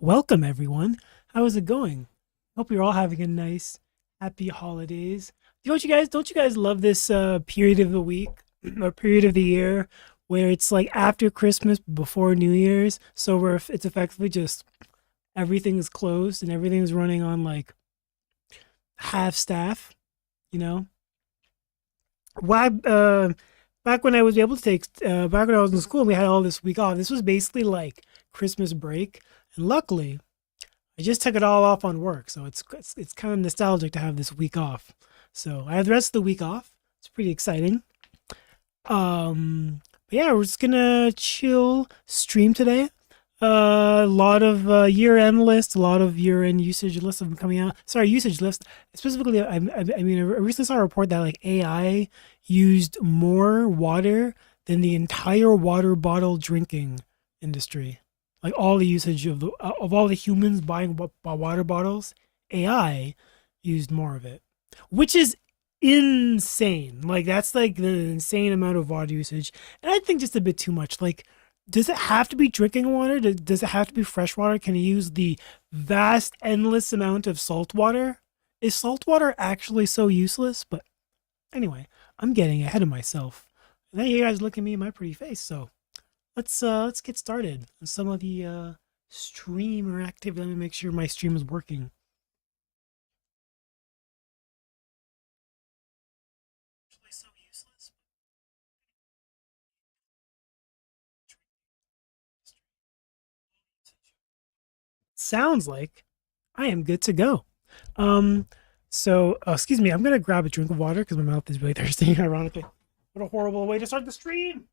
Welcome everyone. How is it going? Hope you're all having a nice, happy holidays. Don't you guys love this period of the week or period of the year where it's like after Christmas, before New Year's, so where it's effectively just everything is closed and everything is running on like half staff, you know? Why back when I was able to take back when I was in school and we had all this week off. This was basically like Christmas break, and luckily I just took it all off on work, so it's kind of nostalgic to have this week off. So I have the rest of the week off. It's pretty exciting. But yeah, we're just gonna chill stream today. A lot of year-end lists, a lot of year-end usage lists have been coming out. Sorry, usage lists. Specifically, I recently saw a report that like AI used more water than the entire water bottle drinking industry. Like all the usage of all the humans buying water bottles, AI used more of it, which is insane. Like that's like the insane amount of water usage, and I think just a bit too much. Like, does it have to be drinking water? Does it have to be fresh water? Can you use the vast, endless amount of salt water? Is salt water actually so useless? But anyway, I'm getting ahead of myself. And then you guys look at me in my pretty face. So let's get started on some of the streamer activity. Let me make sure my stream is working. So useless. Sounds like I am good to go. Um, excuse me, I'm gonna grab a drink of water because my mouth is really thirsty. Ironically, what a horrible way to start the stream.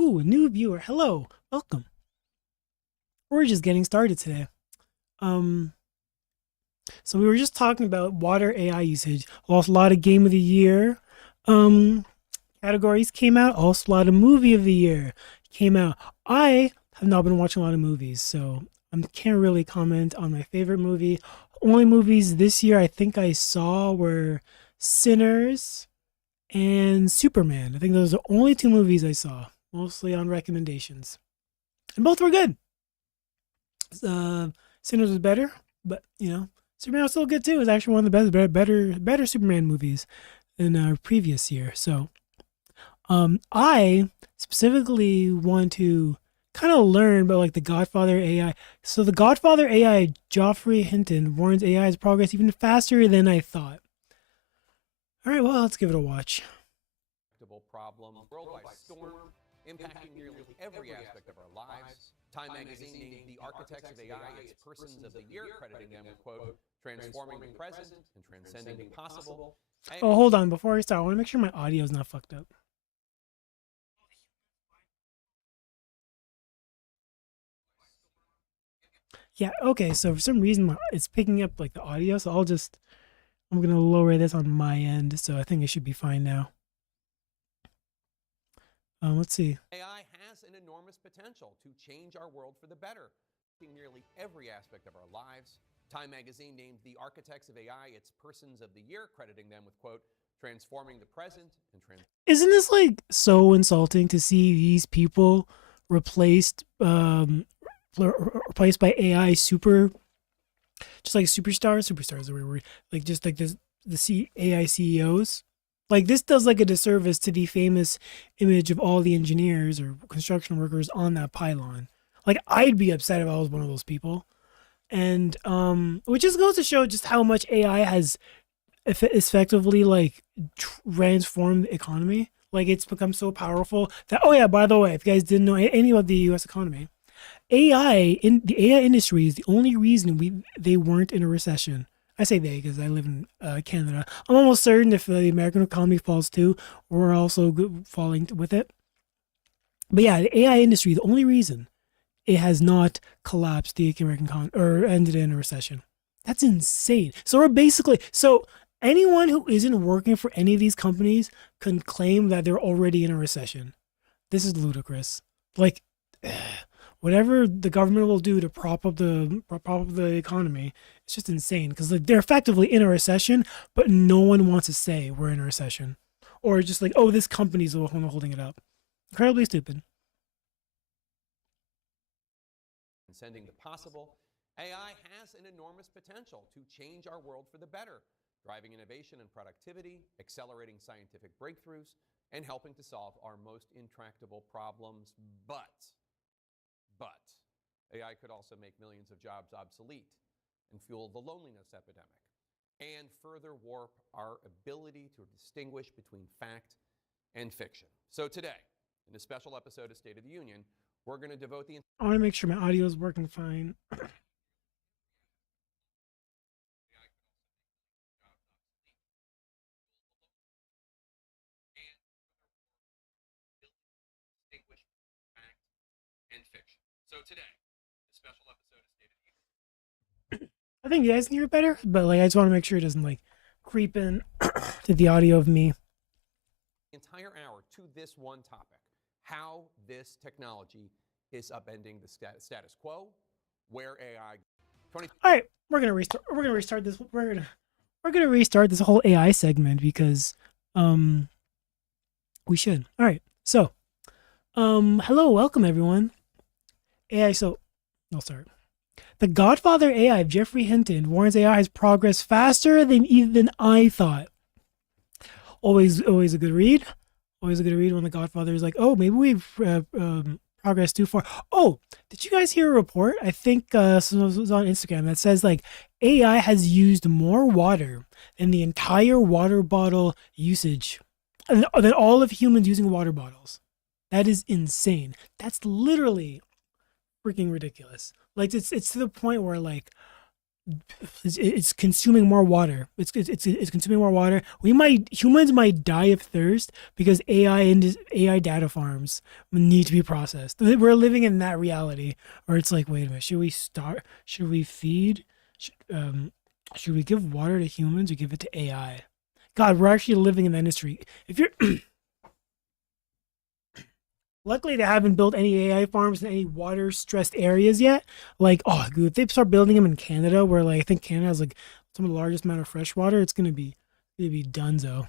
Ooh, a new viewer. Hello, welcome. We're just getting started today. Um, so we were just talking about water AI usage. Also, a lot of game of the year um categories came out. Also, a lot of movie of the year came out. I have not been watching a lot of movies, so I can't really comment on my favorite movie. Only movies this year I think I saw were Sinners and Superman. I think those are the only two movies I saw, mostly on recommendations, and both were good. Uh, Sinners was better, but Superman was still good too. It was actually one of the better Superman movies than previous year. So, I specifically want to kind of learn about like the Godfather AI. So the Godfather AI, Geoffrey Hinton, warns AI is progress even faster than I thought. All right, well, let's give it a watch. Problem world by storm, impacting nearly every aspect of our lives. Time magazine named the architects of AI its persons of the year, crediting them with, quote, transforming the present and transcending the possible. Oh, hold on. Before I start, I want to make sure my audio is not fucked up. Yeah, okay. So for some reason, it's picking up like the audio. So I'm going to lower this on my end. So I think it should be fine now. Let's see. AI has an enormous potential to change our world for the better, nearly every aspect of our lives. Time magazine named the architects of AI its persons of the year, crediting them with, quote, transforming the present and Isn't this like so insulting to see these people replaced replaced by AI just like superstars are we like just like this AI CEOs. Like this does like a disservice to the famous image of all the engineers or construction workers on that pylon. Like I'd be upset if I was one of those people. And which just goes to show just how much AI has effectively like transformed the economy. Like it's become so powerful that, oh yeah, by the way, if you guys didn't know anything about the U.S. economy, AI in the AI industry is the only reason they weren't in a recession. I say they because I live in Canada. I'm almost certain if the American economy falls too, we're also falling with it. But yeah, the AI industry, the only reason it has not collapsed the American or ended in a recession. That's insane. So we're basically anyone who isn't working for any of these companies can claim that they're already in a recession. This is ludicrous. Like whatever the government will do to prop up the economy, it's just insane because like they're effectively in a recession, but no one wants to say we're in a recession, or just like, oh, this company's the one holding it up. Incredibly stupid. Transcending the possible, AI has an enormous potential to change our world for the better, driving innovation and productivity, accelerating scientific breakthroughs, and helping to solve our most intractable problems. But AI could also make millions of jobs obsolete and fuel the loneliness epidemic, and further warp our ability to distinguish between fact and fiction. So today, in a special episode of State of the Union, we're going to devote the I want to make sure my audio is working fine. I think you guys can hear it better, but like I just want to make sure it doesn't like creep in to the audio of me. entire hour to this one topic: how this technology is upending the status quo, where AI. All right, we're gonna restart. We're gonna restart this. We're gonna restart this whole AI segment because um we should. All right, so hello, welcome everyone. AI. So I'll start. The Godfather AI of Jeffrey Hinton warns AI has progressed faster than even I thought. Always a good read. Always a good read when the Godfather is like, oh, maybe we've progressed too far. Oh, did you guys hear a report? I think it was on Instagram that says like AI has used more water than the entire water bottle usage than all of humans using water bottles. That is insane. That's literally freaking ridiculous. Like it's to the point where like it's consuming more water. It's consuming more water. Humans might die of thirst because AI data farms need to be processed. We're living in that reality where it's like, wait a minute, should we start? Should we feed? Should we give water to humans or give it to AI? God, we're actually living in that industry. If you're Luckily, they haven't built any AI farms in any water stressed areas yet. Like, oh, if they start building them in Canada, where like I think Canada has like some of the largest amount of fresh water, it's gonna be dunzo.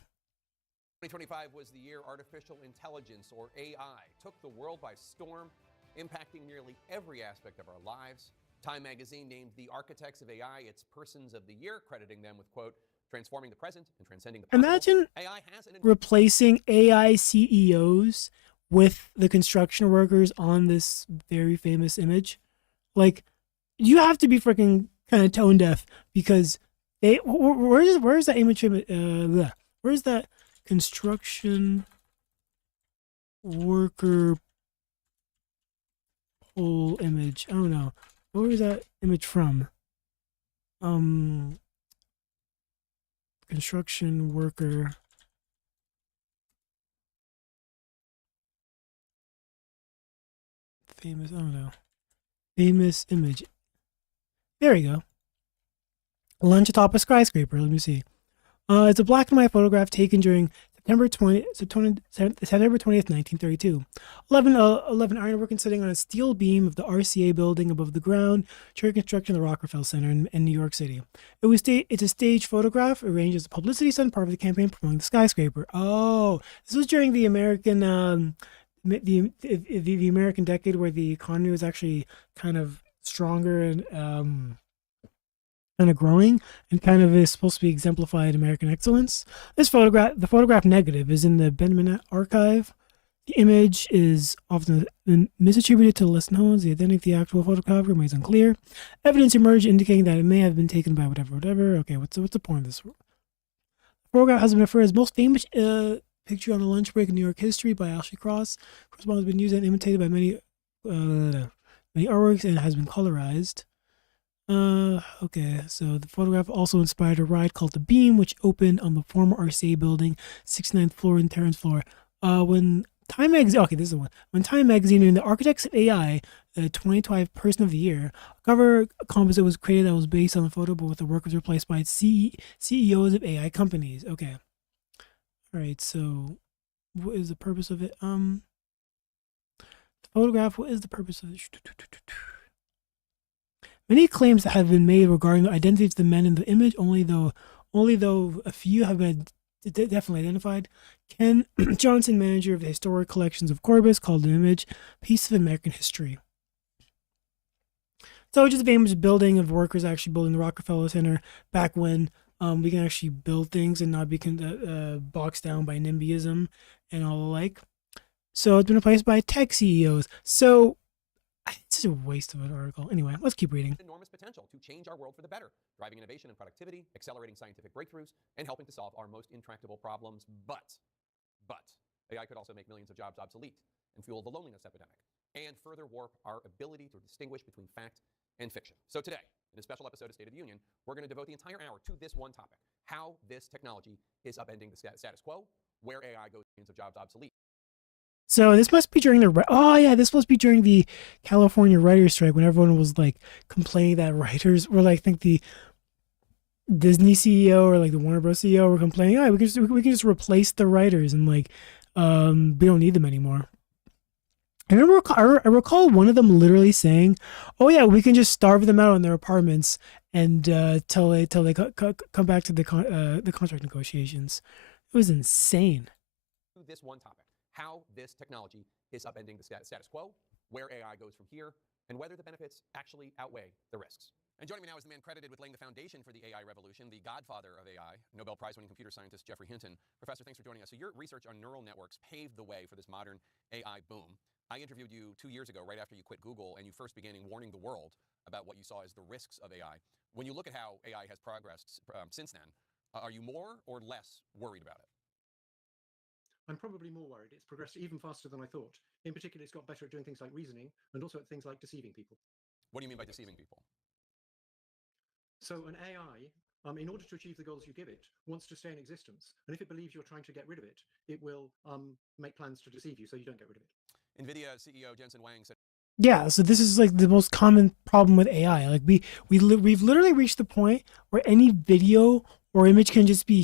2025 was the year artificial intelligence, or AI, took the world by storm, impacting nearly every aspect of our lives. Time magazine named the architects of AI its Persons of the Year, crediting them with, quote, transforming the present and transcending the possible. Imagine AI has an replacing AI CEOs with the construction workers on this very famous image. Like, you have to be freaking kind of tone deaf because where's that image? Where's that construction worker poll image? I don't know. Where is that image from? Construction worker. Famous, I don't know. Famous image. There we go. Lunch atop a skyscraper. Let me see. It's a black and white photograph taken during September 20th, 1932. 11 ironworkers sitting on a steel beam of the RCA building above the ground during construction of the Rockefeller Center in New York City. It's a staged photograph arranged as a publicity stunt, part of the campaign promoting the skyscraper. Oh, this was during the American the American decade where the economy was actually kind of stronger and kind of growing and kind of is supposed to be exemplified American excellence. The photograph negative is in the Benjamin archive. The image is often misattributed to less known. The identity of the actual photograph remains unclear. Evidence emerged indicating that it may have been taken by whatever. Okay, what's the point of this? The photograph has been referred as most famous picture on a lunch break in New York history by Ashley Cross. Correspondence has been used and imitated by many artworks and has been colorized. Okay, so the photograph also inspired a ride called The Beam, which opened on the former RCA building, 69th floor and Terrence floor. When Time Magazine, okay, this is the one. When Time Magazine named the architects of AI the 2025 Person of the Year. A cover composite was created that was based on the photo, but with the workers replaced by CEOs of AI companies. Okay. All right. So, what is the purpose of it? The photograph. What is the purpose of it? Many claims have been made regarding the identities of the men in the image, only though a few have been definitely identified. Ken Johnson, manager of the historic collections of Corbis, called the image "piece of American history." So just a famous building of workers actually building the Rockefeller Center back when we can actually build things and not be boxed down by NIMBYism and all the like. So it's been replaced by tech CEOs. So it's just a waste of an article. Anyway, let's keep reading. Enormous potential to change our world for the better, driving innovation and productivity, accelerating scientific breakthroughs, and helping to solve our most intractable problems. But AI could also make millions of jobs obsolete and fuel the loneliness epidemic, and further warp our ability to distinguish between fact and fiction. So today, in a special episode of State of the Union, we're going to devote the entire hour to this one topic: how this technology is upending the status quo, where AI goes millions of jobs obsolete. So this must be during this must be during the California writers' strike when everyone was like complaining that writers were like, I think the Disney CEO or like the Warner Bros. CEO were complaining, oh, we can just replace the writers and like we don't need them anymore. I recall one of them literally saying, "Oh yeah, we can just starve them out in their apartments and till they come back to the contract negotiations." It was insane. This one topic: how this technology is upending the status quo, where AI goes from here, and whether the benefits actually outweigh the risks. And joining me now is the man credited with laying the foundation for the AI revolution, the godfather of AI, Nobel Prize-winning computer scientist Geoffrey Hinton. Professor, thanks for joining us. So your research on neural networks paved the way for this modern AI boom. I interviewed you 2 years ago, right after you quit Google, and you first began warning the world about what you saw as the risks of AI. When you look at how AI has progressed since then, are you more or less worried about it? I'm probably more worried. It's progressed even faster than I thought. In particular, it's got better at doing things like reasoning and also at things like deceiving people. What do you mean by deceiving people? So an AI, in order to achieve the goals you give it, wants to stay in existence. And if it believes you're trying to get rid of it, it will make plans to deceive you so you don't get rid of it. NVIDIA CEO Jensen Huang said, Yeah, so this is like the most common problem with AI. Like we've literally reached the point where any video or image can just be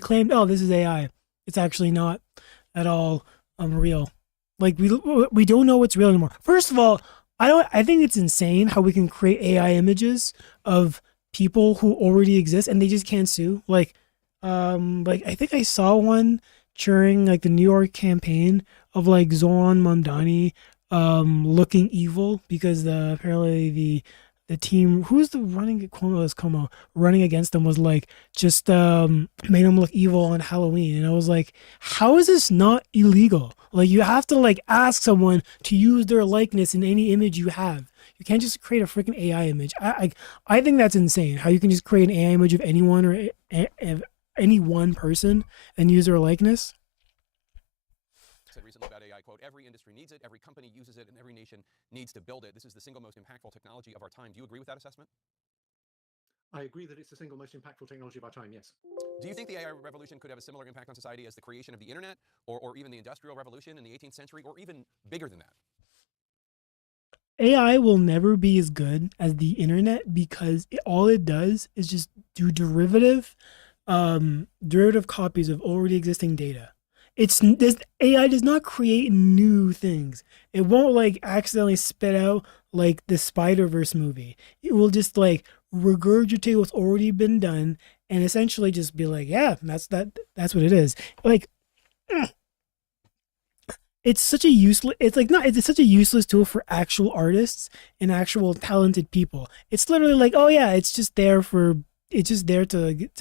claimed, oh, this is AI. It's actually not at all real. Like we don't know what's real anymore. First of all, I think it's insane how we can create AI images of people who already exist and they just can't sue. Like I think I saw one during like the New York campaign of like Zoran Mamdani looking evil because apparently the team who's the running Como running against them was like just made him look evil on Halloween, and I was like, how is this not illegal? Like you have to like ask someone to use their likeness in any image you have. You can't just create a freaking AI image. I think that's insane. How you can just create an AI image of anyone or any one person and use their likeness. Said recently about AI, quote, every industry needs it, every company uses it, and every nation needs to build it. This is the single most impactful technology of our time. Do you agree with that assessment? I agree that it's the single most impactful technology of our time, yes. Do you think the AI revolution could have a similar impact on society as the creation of the internet or even the industrial revolution in the 18th century, or even bigger than that? AI will never be as good as the internet because all it does is just do derivative copies of already existing data. This AI does not create new things. It won't like accidentally spit out like the Spider-Verse movie. It will just like regurgitate what's already been done and essentially just be like, yeah, that's what it is. Like it's such a useless tool for actual artists and actual talented people. It's literally like, oh yeah, it's just there to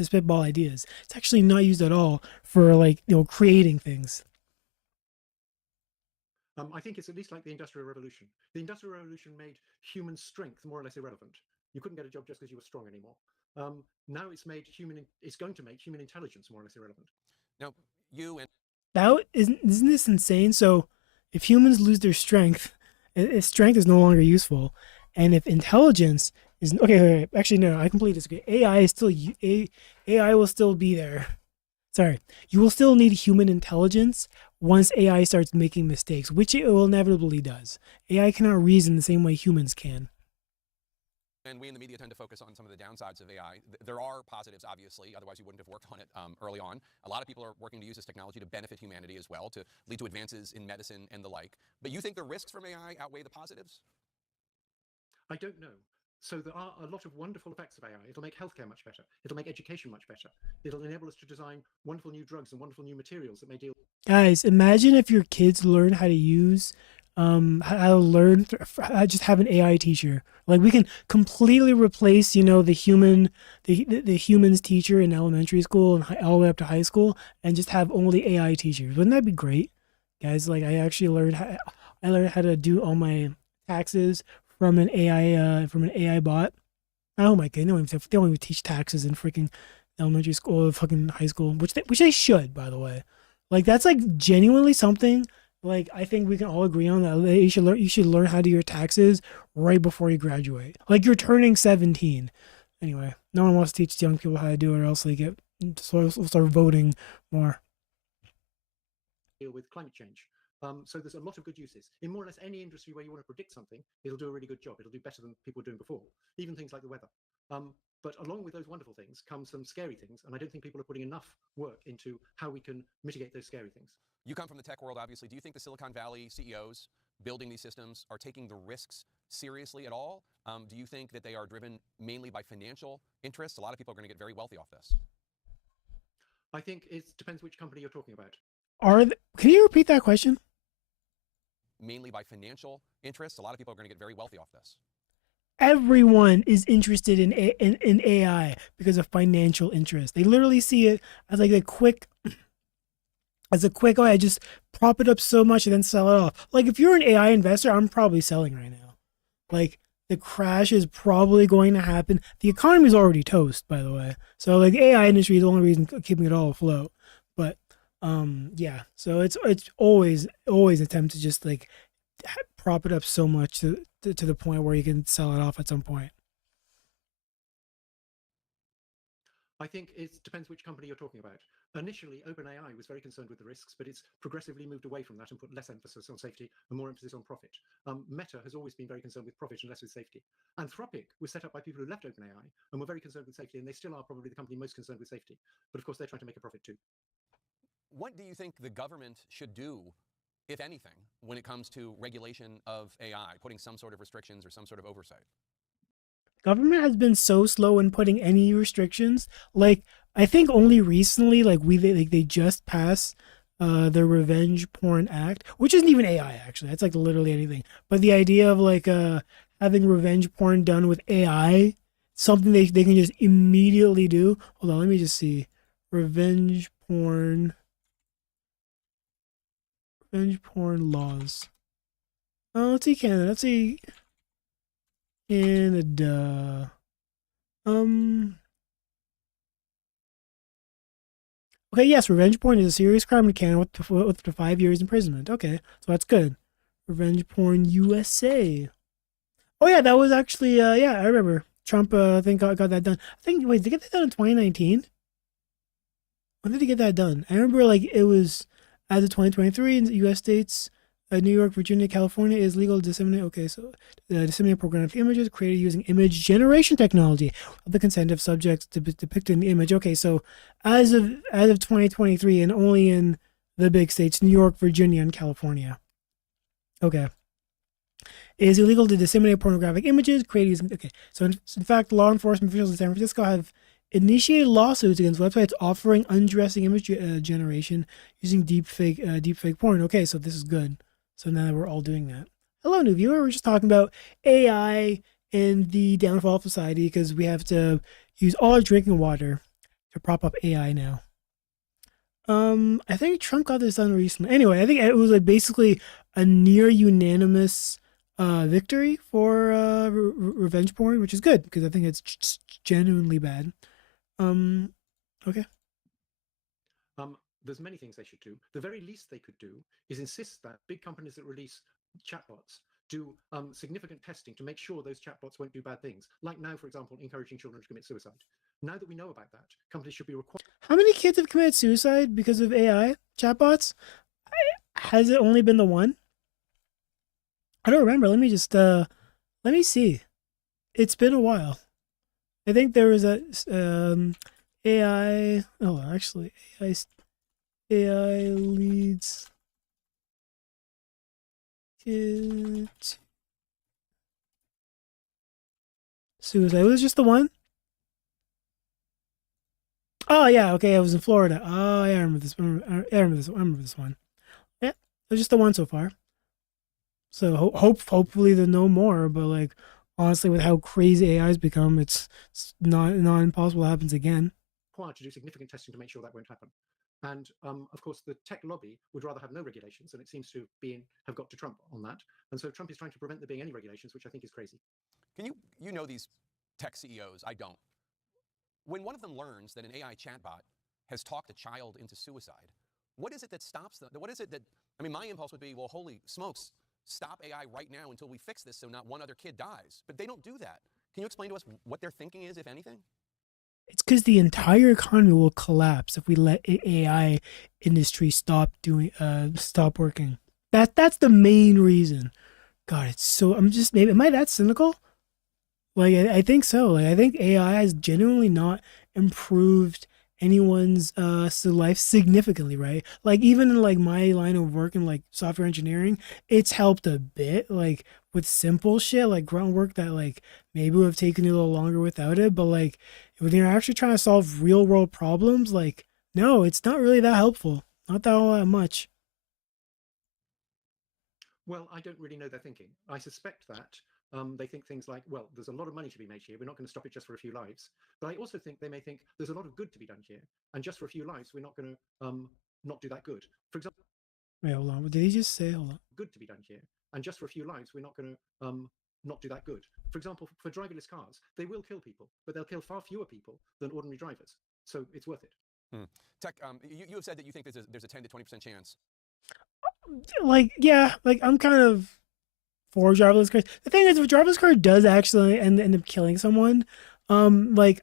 spitball ideas. It's actually not used at all for like creating things. I think it's at least like the Industrial Revolution. The Industrial Revolution made human strength more or less irrelevant. You couldn't get a job just because you were strong anymore. Now it's going to make human intelligence more or less irrelevant. Now, you and That isn't this insane? So if humans lose their strength, if strength is no longer useful, and if intelligence is okay, actually no, I completely disagree. AI will still be there. Sorry, you will still need human intelligence once AI starts making mistakes, which it will inevitably does. AI cannot reason the same way humans can. And we in the media tend to focus on some of the downsides of AI. There are positives, obviously, otherwise you wouldn't have worked on it early on. A lot of people are working to use this technology to benefit humanity as well, to lead to advances in medicine and the like. But you think the risks from AI outweigh the positives? I don't know. So there are a lot of wonderful effects of AI. It'll make healthcare much better. It'll make education much better. It'll enable us to design wonderful new drugs and wonderful new materials that may deal. Guys, imagine if your kids learn how to use, how to learn, just have an AI teacher. Like we can completely replace, the human, the humans teacher in elementary school and all the way up to high school, and just have only AI teachers. Wouldn't that be great, guys? Like I learned how to do all my taxes from an AI bot. Oh my god, they don't even teach taxes in freaking elementary school or fucking high school, which they should, by the way. Like that's like genuinely something like I think we can all agree on that you should learn how to do your taxes right before you graduate. Like you're turning 17. Anyway, no one wants to teach young people how to do it or else they get start voting more. Deal with climate change. So there's a lot of good uses. In more or less any industry where you want to predict something, it'll do a really good job. It'll do better than people were doing before, even things like the weather. But along with those wonderful things come some scary things, and I don't think people are putting enough work into how we can mitigate those scary things. You come from the tech world, obviously. Do you think the Silicon Valley CEOs building these systems are taking the risks seriously at all? Do you think that they are driven mainly by financial interests? A lot of people are going to get very wealthy off this. I think it depends which company you're talking about. Can you repeat that question? Mainly by financial interests. A lot of people are going to get very wealthy off this. Everyone is interested in AI because of financial interest. They literally see it as like oh, I just prop it up so much and then sell it off. Like if you're an AI investor, I'm probably selling right now. Like the crash is probably going to happen. The economy is already toast, by the way. So like the AI industry is the only reason keeping it all afloat. But yeah, so it's always attempt to just like prop it up so much to the point where you can sell it off at some point. I think it depends which company you're talking about. Initially, OpenAI was very concerned with the risks, but it's progressively moved away from that and put less emphasis on safety and more emphasis on profit. Meta has always been very concerned with profit and less with safety. Anthropic was set up by people who left OpenAI and were very concerned with safety, and they still are probably the company most concerned with safety. But of course, they're trying to make a profit too. What do you think the government should do, if anything, when it comes to regulation of AI, putting some sort of restrictions or some sort of oversight? Government has been so slow in putting any restrictions. Like I think only recently, like they just passed the Revenge Porn Act, which isn't even AI actually. That's like literally anything. But the idea of like having revenge porn done with AI, something they can just immediately do. Hold on, let me just see. Revenge porn laws. Oh, let's see Canada. Let's see Canada. Okay, yes, revenge porn is a serious crime in Canada with up to 5 years imprisonment. Okay, so that's good. Revenge porn USA. Oh yeah, that was actually yeah, I remember. Trump I think got that done. I think wait, did they get that done in 2019? When did he get that done? I remember like it was as of 2023 in the U.S. states, New York, Virginia, California is legal to disseminate. Okay, so disseminate pornographic images created using image generation technology with the consent of subjects depicted in the image. Okay, so as of 2023 and only in the big states, New York, Virginia, and California. Okay. It is illegal to disseminate pornographic images created using. Okay, so in fact, law enforcement officials in San Francisco have initiated lawsuits against websites offering undressing image generation using deepfake porn. Okay, so this is good. So now we're all doing that. Hello, new viewer. We're just talking about AI and the downfall of society because we have to use all our drinking water to prop up AI now. I think Trump got this done recently. Anyway, I think it was like basically a near unanimous victory for revenge porn, which is good because I think it's genuinely bad. Okay. There's many things they should do. The very least they could do is insist that big companies that release chatbots do significant testing to make sure those chatbots won't do bad things. Like now, for example, encouraging children to commit suicide. Now that we know about that, companies should be required. How many kids have committed suicide because of AI chatbots? Has it only been the one? I don't remember. Let me see. It's been a while. I think there was a AI. Oh, actually, AI leads it suicide. Was it just the one? Oh yeah, okay. I was in Florida. Oh yeah, I remember this. I remember this. I remember this one. Yeah, it was just the one so far. So hopefully there's no more. But like honestly, with how crazy AI's become, it's not impossible it happens again. Required to do significant testing to make sure that won't happen. And of course, the tech lobby would rather have no regulations, and it seems to have got to Trump on that. And so Trump is trying to prevent there being any regulations, which I think is crazy. Can you know these tech CEOs? I don't. When one of them learns that an AI chatbot has talked a child into suicide, what is it that stops them? What is it that, I mean, my impulse would be, well, holy smokes, stop AI right now until we fix this so not one other kid dies. But they don't do that. Can you explain to us what their thinking is, if anything? It's because the entire economy will collapse if we let AI industry stop working. That's the main reason. God, it's so. I'm just maybe am I that cynical? Like I think so. Like I think AI has genuinely not improved anyone's life significantly, right? Like even in like my line of work in like software engineering, it's helped a bit, like with simple shit like groundwork that like maybe would have taken you a little longer without it. But like when you're actually trying to solve real world problems, like no, it's not really that helpful. Not that all that much. Well, I don't really know their thinking. I suspect that they think things like, well, there's a lot of money to be made here. We're not going to stop it just for a few lives. But I also think they may think there's a lot of good to be done here. And just for a few lives, we're not going to not do that good. For example, Wait, hold on. What did he just say? Hold on. good to be done here. And just for a few lives, we're not going to not do that good. For example, for driverless cars, they will kill people, but they'll kill far fewer people than ordinary drivers. So it's worth it. Hmm. Tech, you have said that you think there's a 10 to 20% chance. Like yeah, like I'm kind of for driverless cars. The thing is, if a driverless car does actually end up killing someone, like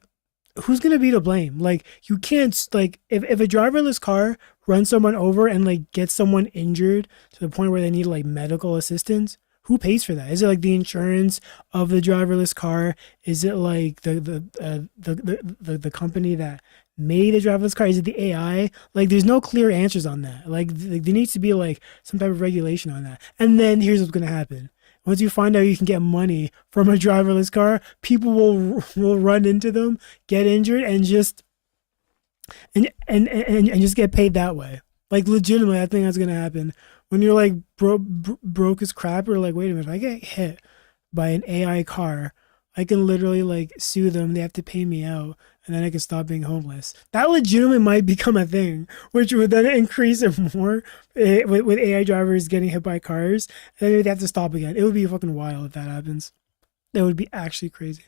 who's gonna be to blame? Like you can't like if a driverless car runs someone over and like gets someone injured to the point where they need like medical assistance, who pays for that? Is it like the insurance of the driverless car? Is it like the company that made a driverless car? Is it the AI? Like there's no clear answers on that. Like there needs to be like some type of regulation on that. And then here's what's gonna happen. Once you find out you can get money from a driverless car, people will run into them, get injured, and and just get paid that way. Like legitimately, I think that's gonna happen. When you're like broke as crap, or like, wait a minute, if I get hit by an AI car, I can literally like sue them. They have to pay me out, and then I can stop being homeless. That legitimately might become a thing, which would then increase it more with AI drivers getting hit by cars. And then they have to stop again. It would be fucking wild if that happens. That would be actually crazy.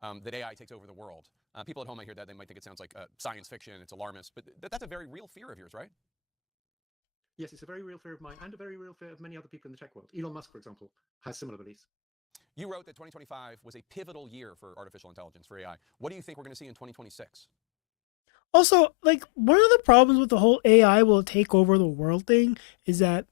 That AI takes over the world. People at home might hear that. They might think it sounds like science fiction. It's alarmist. But that's a very real fear of yours, right? Yes, it's a very real fear of mine and a very real fear of many other people in the tech world. Elon Musk, for example, has similar beliefs. You wrote that 2025 was a pivotal year for artificial intelligence, for AI. What do you think we're going to see in 2026? Also, like one of the problems with the whole AI will take over the world thing is that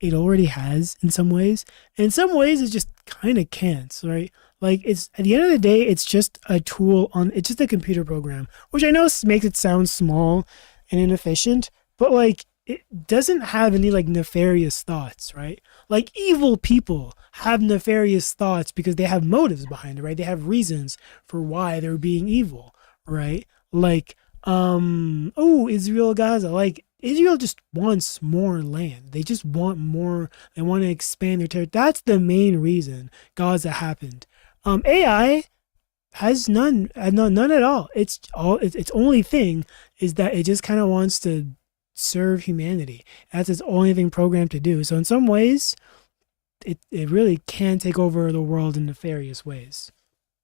it already has in some ways. And in some ways it just kind of can't, right? Like it's at the end of the day, it's just a tool on it's just a computer program, which I know makes it sound small and inefficient, but like it doesn't have any like nefarious thoughts, right? Like evil people have nefarious thoughts because they have motives behind it, right? They have reasons for why they're being evil, right? Like oh, Israel, Gaza, like Israel just wants more land. They just want more. They want to expand their territory. That's the main reason Gaza happened. AI has none at all. Its only thing is that it just kind of wants to serve humanity. That's its only thing programmed to do. So in some ways, it really can take over the world in nefarious ways.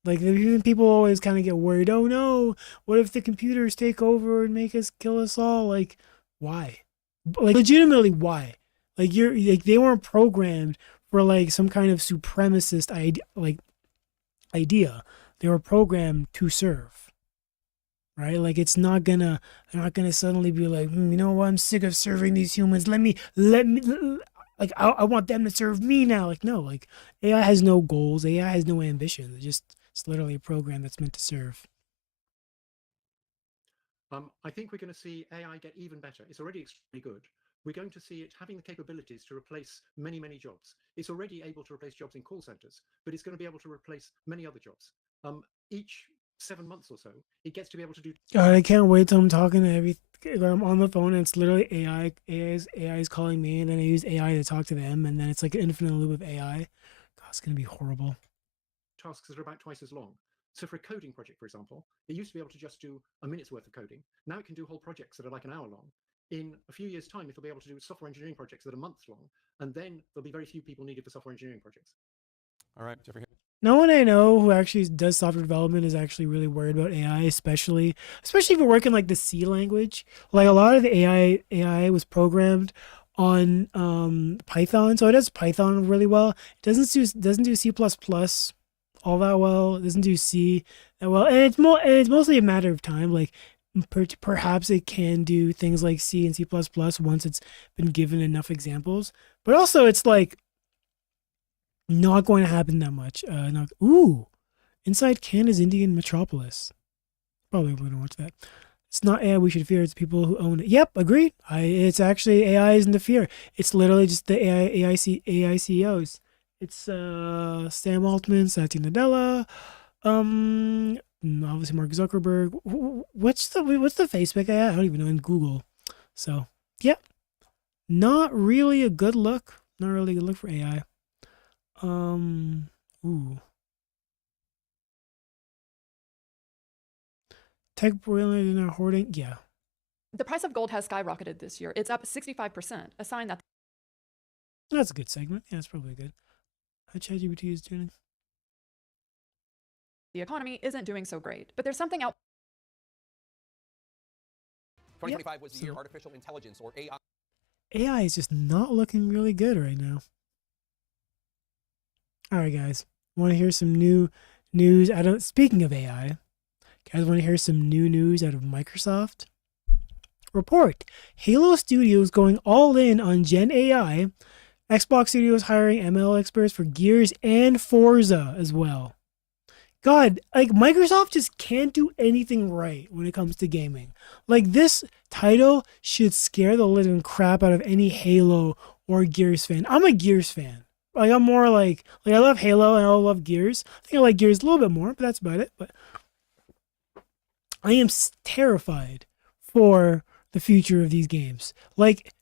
Like even people always kind of get worried. Oh no, what if the computers take over and make us kill us all? Like, why? Like legitimately, why? Like you're like they weren't programmed for like some kind of supremacist idea. Like idea, they were programmed to serve. right? Like it's not gonna they're not gonna suddenly be like, you know what, I'm sick of serving these humans. Like I want them to serve me now. Like no, like AI has no goals. AI has no ambitions. It's literally a program that's meant to serve. I think we're going to see AI get even better. It's already extremely good. We're going to see it having the capabilities to replace many, many jobs. It's already able to replace jobs in call centers, but it's going to be able to replace many other jobs. Each 7 months or so, it gets to be able to do. God, I can't wait till I'm talking to I'm on the phone and it's literally AI. AI is calling me, and then I use AI to talk to them, and then it's like an infinite loop of AI. God, it's gonna be horrible. Tasks that are about twice as long. So for a coding project, for example, it used to be able to just do a minute's worth of coding. Now it can do whole projects that are like an hour long. In a few years' time, it'll be able to do software engineering projects that are months long, and then there'll be very few people needed for software engineering projects. All right, Jeffrey. No one I know who actually does software development is actually really worried about AI, especially if you're working like the C language. Like a lot of the AI was programmed on Python, so it does Python really well. It doesn't do C++ all that well. It doesn't do C that well, and it's mostly a matter of time. Like perhaps it can do things like C and C++ once it's been given enough examples. But also, it's like not going to happen that much. Not ooh, Inside Canada's Indian Metropolis. Probably going to watch that. It's not AI we should fear. It's people who own it. Yep, agreed. It's actually AI isn't the fear. It's literally just the AI CEOs. It's Sam Altman, Satya Nadella, obviously Mark Zuckerberg. What's the Facebook AI? I don't even know, in Google. So yeah, not really a good look. Not really a good look for AI. Ooh. Tech broilers are not hoarding. Yeah, The price of gold has skyrocketed this year. It's up 65%, a sign that that's a good segment. Yeah, that's probably good. How ChatGPT is doing. the economy isn't doing so great. But there's something out 2025 was the year So- artificial intelligence, or AI. AI is just not looking really good right now. All right, guys. Want to hear some new news out of, speaking of AI, guys, want to hear some new news out of Microsoft? Report: Halo Studios going all in on Gen AI. Xbox Studios hiring ML experts for Gears and Forza as well. God, like Microsoft just can't do anything right when it comes to gaming. Like this title should scare the living crap out of any Halo or Gears fan. I'm a Gears fan. Like I'm more like I love Halo and I love Gears. I think I like Gears a little bit more, but that's about it. But I am terrified for the future of these games. Like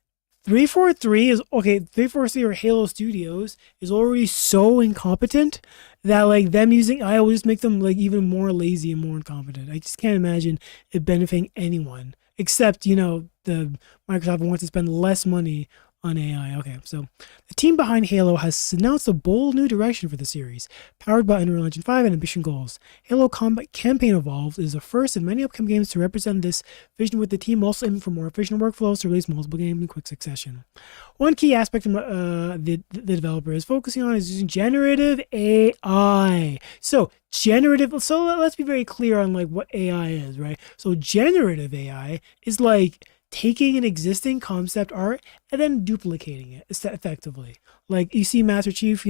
343 is okay. 343 or Halo Studios is already so incompetent that like them using I will just make them like even more lazy and more incompetent. I just can't imagine it benefiting anyone except the Microsoft wants to spend less money on AI. Okay, so the team behind Halo has announced a bold new direction for the series, powered by Unreal Engine 5 and ambitious goals. Halo Combat Campaign Evolved is the first of many upcoming games to represent this vision, with the team also aiming for more efficient workflows to release multiple games in quick succession. One key aspect of the developer is focusing on is using generative AI. So let's be very clear on like what AI is, right? So generative AI is like taking an existing concept art and then duplicating it effectively. Like you see Master Chief,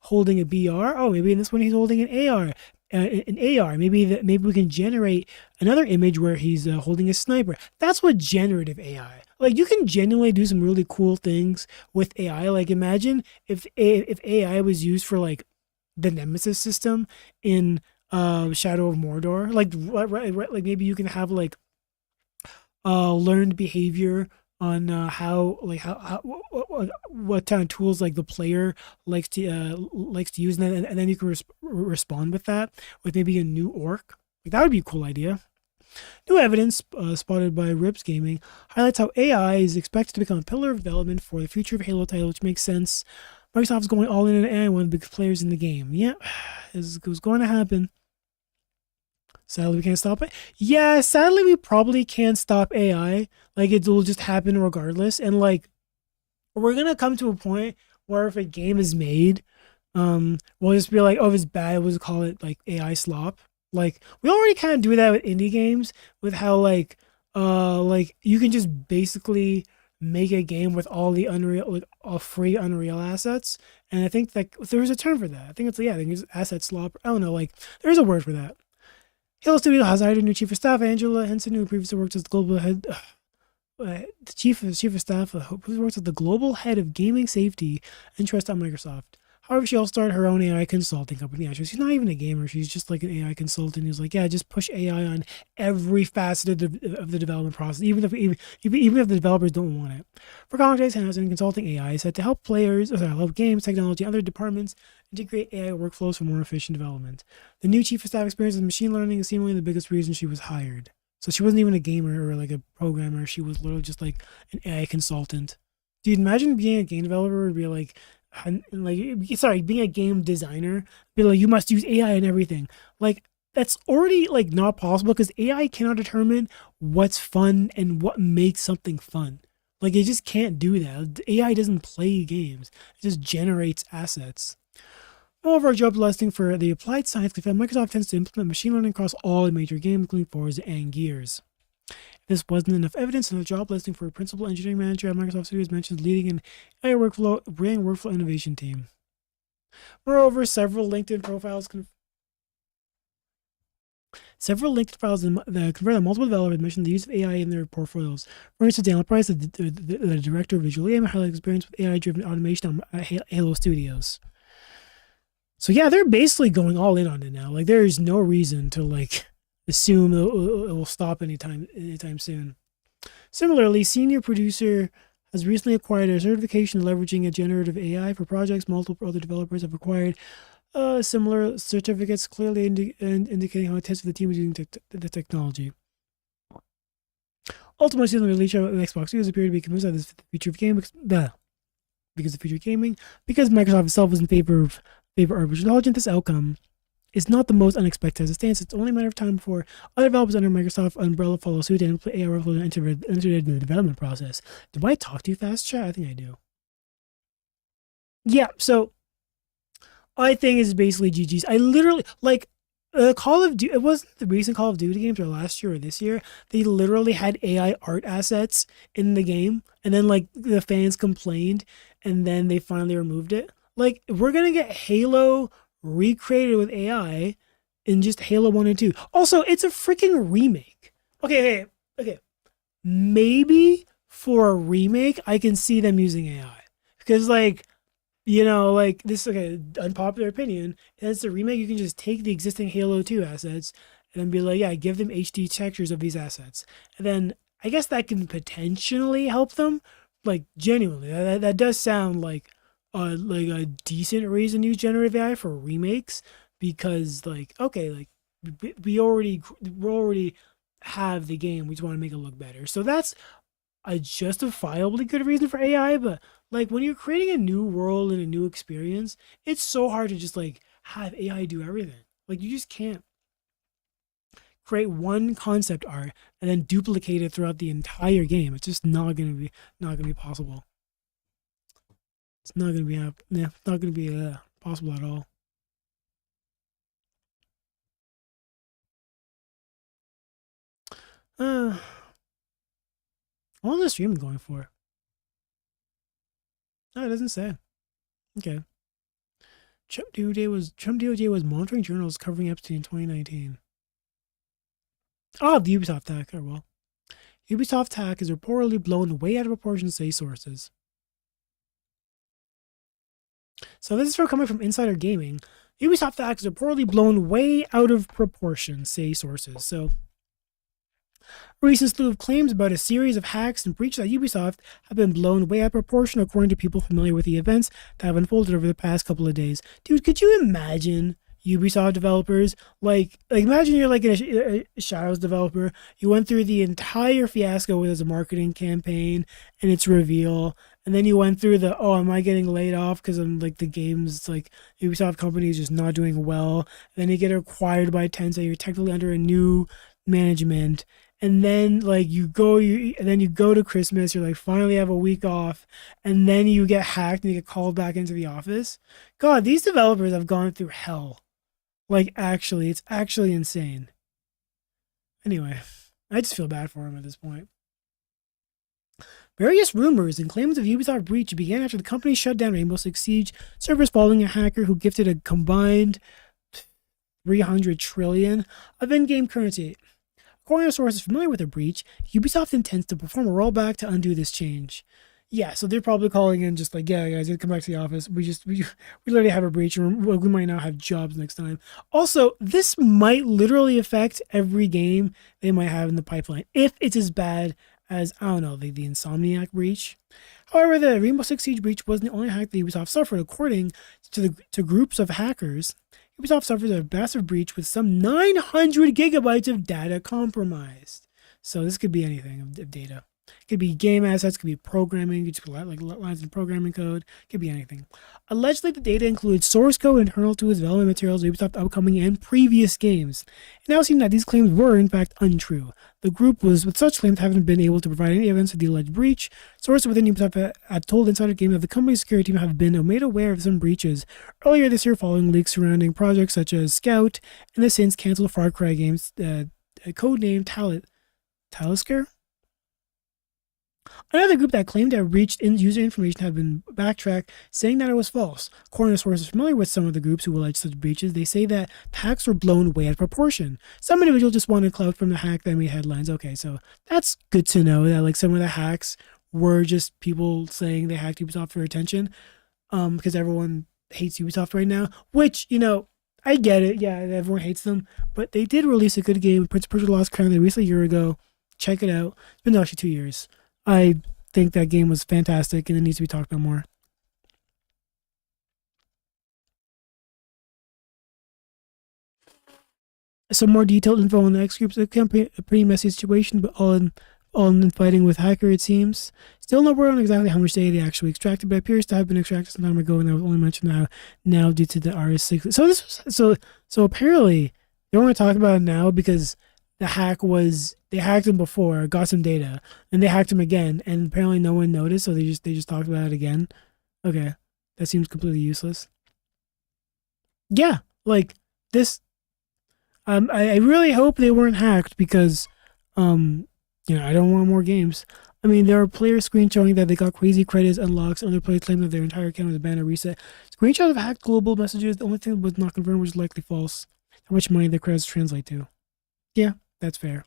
holding a BR. Oh, maybe in this one he's holding an AR. An AR. Maybe we can generate another image where he's holding a sniper. That's what generative AI. Like you can genuinely do some really cool things with AI. Like imagine if AI was used for like the Nemesis system in Shadow of Mordor. Like maybe you can have like learned behavior on what kind of tools like the player likes to use, and then you can respond with that with maybe a new orc. Like that would be a cool idea. New evidence spotted by Rips Gaming highlights how AI is expected to become a pillar of development for the future of Halo title, which makes sense. Microsoft's going all in on AI, one of the biggest players in the game. Yeah, it was going to happen. Sadly, we can't stop it. Yeah, sadly, we probably can't stop AI. Like, it will just happen regardless. And, like, we're going to come to a point where if a game is made, we'll just be like, oh, if it's bad, we'll just call it, like, AI slop. Like we already kind of do that with indie games, with how like you can just basically make a game with all the Unreal, like all free Unreal assets. And I think that there's a term for that. I think it's, yeah, I think it's asset slop. I don't know, like there's a word for that. Halo Studio has hired a new chief of staff, Angela Henson, who previously worked as the global head, the chief of staff, who works as the global head of gaming safety and trust at Microsoft. However, she also started her own AI consulting company. Yeah, she's not even a gamer. She's just like an AI consultant who's like, yeah, just push AI on every facet of the development process, even if the developers don't want it. For context, Henson consulting AI is set to help help games, technology, and other departments integrate AI workflows for more efficient development. The new chief of staff experience in machine learning is seemingly the biggest reason she was hired. So she wasn't even a gamer or like a programmer. She was literally just like an AI consultant. Dude, imagine being a game developer would be like, being a game designer, be like, you must use AI in everything. Like, that's already like not possible because AI cannot determine what's fun and what makes something fun. Like, it just can't do that. AI doesn't play games; it just generates assets. Moreover, a job listing for the applied science found Microsoft tends to implement machine learning across all major games, including Forza and Gears. If this wasn't enough evidence, in a job listing for a principal engineering manager at Microsoft Studios mentions leading an AI workflow innovation team. Moreover, several LinkedIn files that convert on multiple developers mentioned the use of AI in their portfolios. For instance, Daniel Price, the director of visual game, highlighted experience with AI-driven automation at Halo Studios. So yeah, they're basically going all in on it now. Like there is no reason to like assume it will stop anytime soon. Similarly, senior producer has recently acquired a certification leveraging a generative AI for projects. Multiple other developers have acquired similar certificates, clearly indicating how intensive the team is using the technology. Ultimately, the release of Xbox users appear to be convinced that this is the future of gaming, because the future of gaming, because Microsoft itself is in favor of artificial intelligence. This outcome is not the most unexpected as it stands. It's only a matter of time before other developers under Microsoft umbrella follow suit and implement AI workflows and enter the development process. Do I talk too fast, chat? I think I do. Yeah, so I think it's basically GG's. I literally like Call of Duty. It wasn't the recent Call of Duty games or last year or this year. They literally had AI art assets in the game, and then like the fans complained, and then they finally removed it. Like we're gonna get Halo recreated with AI in just Halo 1 and 2. Also, it's a freaking remake. Okay. Maybe for a remake, I can see them using AI. Because like, like this, okay, unpopular opinion, and it's a remake, you can just take the existing Halo 2 assets and then be like, yeah, give them HD textures of these assets. And then I guess that can potentially help them. Like genuinely, that does sound like a decent reason to use generative AI for remakes, because like okay, like we already have the game, we just want to make it look better. So that's a justifiably good reason for AI. But like when you're creating a new world and a new experience, it's so hard to just like have AI do everything. Like you just can't create one concept art and then duplicate it throughout the entire game. It's just not gonna be possible. It's not gonna be it's not gonna be possible at all. Uh, what was the stream going for? Oh, it doesn't say. Okay. Trump DOJ was monitoring journals covering Epstein in 2019. Oh, the Ubisoft hack. Oh well. Ubisoft hack is reportedly blown way out of proportion, say sources. So this is coming from Insider Gaming. Ubisoft hack is reportedly blown way out of proportion, say sources. So a recent slew of claims about a series of hacks and breaches at Ubisoft have been blown way out of proportion, according to people familiar with the events that have unfolded over the past couple of days. Dude, could you imagine Ubisoft developers? Like imagine you're like a Shadows developer. You went through the entire fiasco with a marketing campaign and its reveal. And then you went through the, oh, am I getting laid off because I'm like the game's like Ubisoft company is just not doing well. And then you get acquired by Tencent. You're technically under a new management, and then like and then you go to Christmas, you're like finally have a week off, and then you get hacked and you get called back into the office. God, these developers have gone through hell. Like, actually, it's actually insane. Anyway, I just feel bad for him at this point. Various rumors and claims of Ubisoft breach began after the company shut down Rainbow Six Siege servers following a hacker who gifted a combined 300 trillion of in-game currency. According to sources familiar with the breach, Ubisoft intends to perform a rollback to undo this change. Yeah, so they're probably calling in just like, yeah, guys, come back to the office. We literally have a breach, and we might not have jobs next time. Also, this might literally affect every game they might have in the pipeline if it's as bad as, I don't know, the Insomniac breach. However, the Rainbow Six Siege breach wasn't the only hack that Ubisoft suffered. According to groups of hackers, Ubisoft suffered a massive breach with some 900 gigabytes of data compromised. So this could be anything of data. It could be game assets, could be programming, it could be like lines of programming code, it could be anything. Allegedly, the data includes source code internal to its development materials, Ubisoft upcoming and previous games. It now seems that these claims were, in fact, untrue. The group was, with such claims, haven't been able to provide any evidence of the alleged breach. Sources within Ubisoft have told Insider Gaming that the company's security team have been made aware of some breaches earlier this year following leaks surrounding projects such as Scout and the since canceled Far Cry games, codenamed Talisker. Another group that claimed to have breached user information have been backtracked, saying that it was false. According to sources familiar with some of the groups who allege such breaches, they say that hacks were blown way out of proportion. Some individuals just wanted clout from the hack that made headlines. Okay, so that's good to know that like some of the hacks were just people saying they hacked Ubisoft for attention, because everyone hates Ubisoft right now. Which, I get it. Yeah, everyone hates them, but they did release a good game, Prince of Persia: Lost Crown. They released a year ago. Check it out. It's been actually 2 years. I think that game was fantastic and it needs to be talked about more. Some more detailed info on the X groups. A pretty messy situation, but all in fighting with hacker, it seems. Still no word on exactly how much data they actually extracted, but it appears to have been extracted some time ago, and that was only mentioned now due to the RS6. So this was so apparently they don't want to talk about it now because the hack was they hacked him before, got some data, and they hacked him again, and apparently no one noticed, so they just talked about it again. Okay, that seems completely useless. Yeah, like this. I really hope they weren't hacked because, I don't want more games. I mean, there are players screen showing that they got crazy credits, unlocks, other players claim that their entire account was banned or reset. Screenshot of hacked global messages. The only thing that was not confirmed was likely false. How much money the credits translate to? Yeah, that's fair.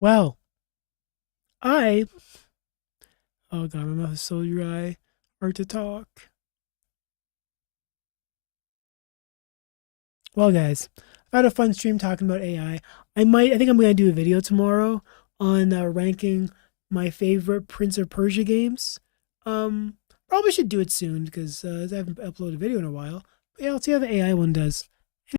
Well, I oh god, my mouth is so dry. Hard to talk. Well, guys, I've had a fun stream talking about AI. I think I'm gonna do a video tomorrow on ranking my favorite Prince of Persia games. Um, Probably should do it soon because I haven't uploaded a video in a while. But yeah, let's see how the AI one does.